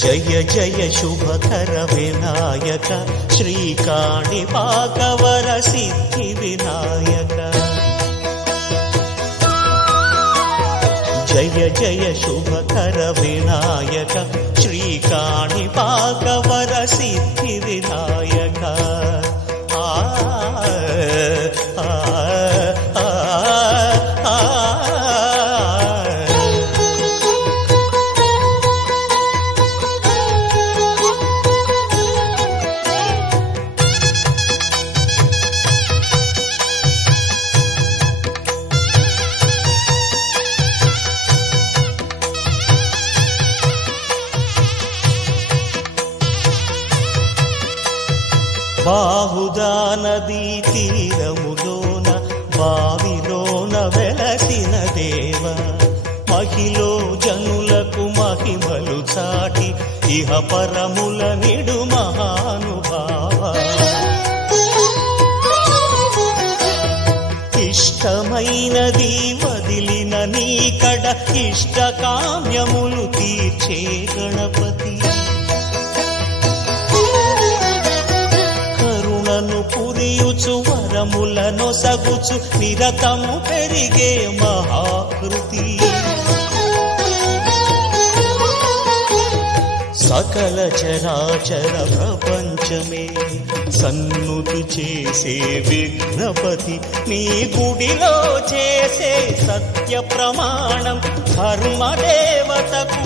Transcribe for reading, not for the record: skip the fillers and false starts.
జయ జయ శుభకర వినాయక శ్రీకాణిపాకవర సిద్ధి వినాయక జయ జయ శుభకర వినాయక శ్రీకాణిపాకవర సిద్ధి వినాయక బాహుదా నదీ తీరములోన బావిలోన వెలసిన దేవ మహిలో జనులకు మహిమలు చాటి ఇహ పరముల నిడు మహానుభావ ఇష్టమైనది వదిలిన నీకడ ఇష్ట కామ్యములు తీర్చే గణపతి పురియుచు వరములను సగుచు నిరతము పెరిగే మహాకృతి సకల చరాచర ప్రపంచమే సన్నుతి చేసే విఘ్నపతి నీ గుడిలో చేసే సత్య ప్రమాణం ధర్మదేవతకు